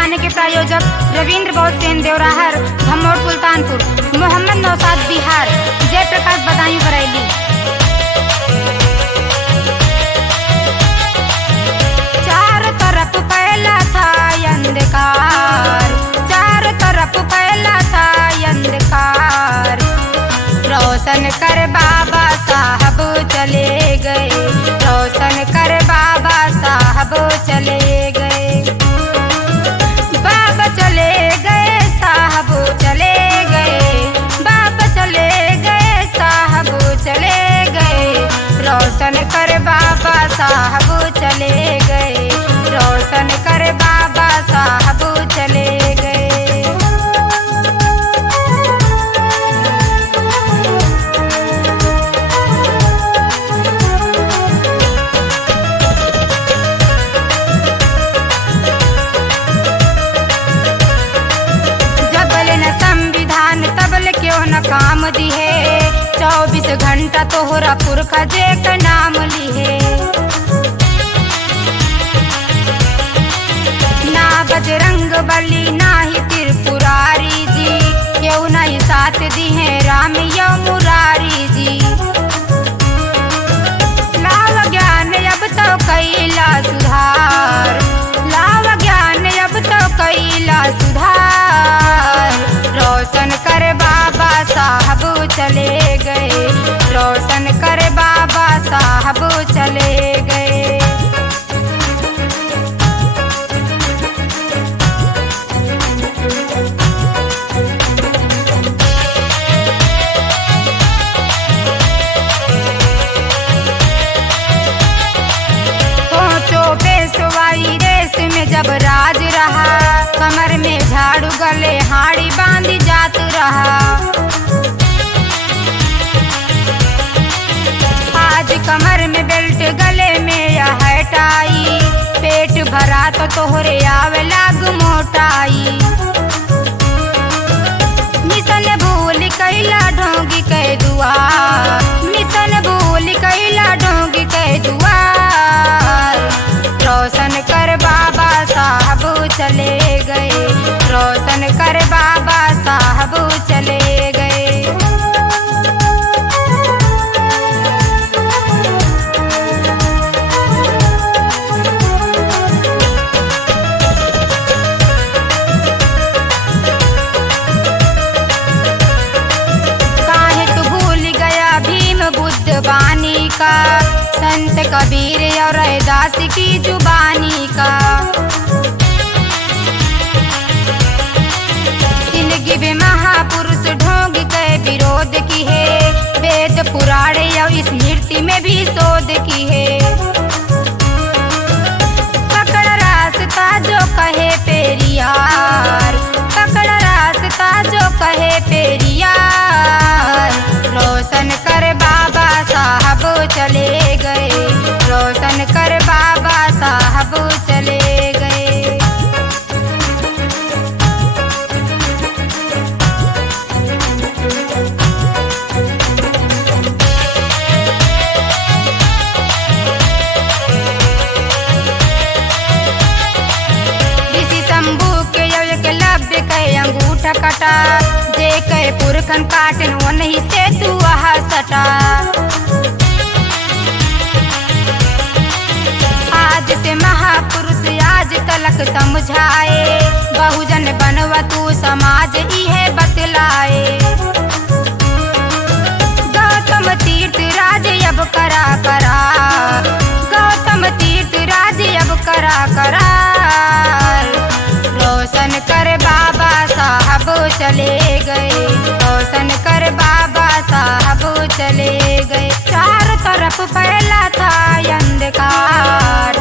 गाने के प्रायोजक रविंद्र बहुसेन देवराहर धमोर सुल्तानपुर मोहम्मद नौसाद बिहार जयप्रकाश बदायूं बरेली। चारों तरफ फैला था अंधकार, चारों तरफ फैला था अंधकार। रोशन कर बाबा साहब चले गए, रोशन कर बाबा साहब चले गए, बाबा चले गए साहब चले गए, बाबा चले गए साहब चले गए। रोशन कर बाबा साहब चले गए, रोशन कर बाबा साहब चले गए। क्यों न काम दिहे 24 घंटा तोहरा पुरखा जे का नाम लिहे। ना बजरंग बली ना ही त्रिपुरारी जी, क्यों नहीं साथ दिहे राम या मुरारी जी। लाव ज्ञान अब तो कैला सुधार, लाव ज्ञान अब तो कैला सुधार। रोशन कर बाबा साहब चले गए, रोशन कर बाबा साहब चले गए। सोचो पेशवाई रेस में जब राज रहा, कमर में झाड़ू गले हाड़ी बांधी जात रहा। आज कमर में बेल्ट गले में यह हटाई, पेट भरा तो तोहरे आवे लाग मोटाई। मिशन भूल कैला ढोंगी के दुआर, मिशन भूल कैला ढोंगी के दुआर। रोशन कर बाबा साहब चले गए, रोशन कर बाबा साहब चले गए। काहे तू भूल गया भीम बुद्ध बानी का, संत कबीर और रैदास की जुबानी का। जिंदगी में महापुरुष ढोंग के विरोध की है, वेद पुराण और स्मृति में भी शोध की है। पकड़ रास्ता जो कहे पेरियार, पकड़ रास्ता जो कहे पेरियार। रोशन कर बाबा साहब चले गए, रोशन कर बाबा साहब चले गए। ऋषि शंभू के एकलव्य के अंगूठा कटा, जे के पुरखन काटन वही से तू वहा सटा। आज से महापुरुष आज तलक समझाए, बहुजन बनवा तू समाज इहे बतलाए। गौतम तीर्थ राज अब करा करा, गौतम तीर्थ राज अब करा करा। रोशन कर बाबा साहब चले गए, रोशन कर बाबा साहब चले गए। चारों तरफ फैला था अंधकार,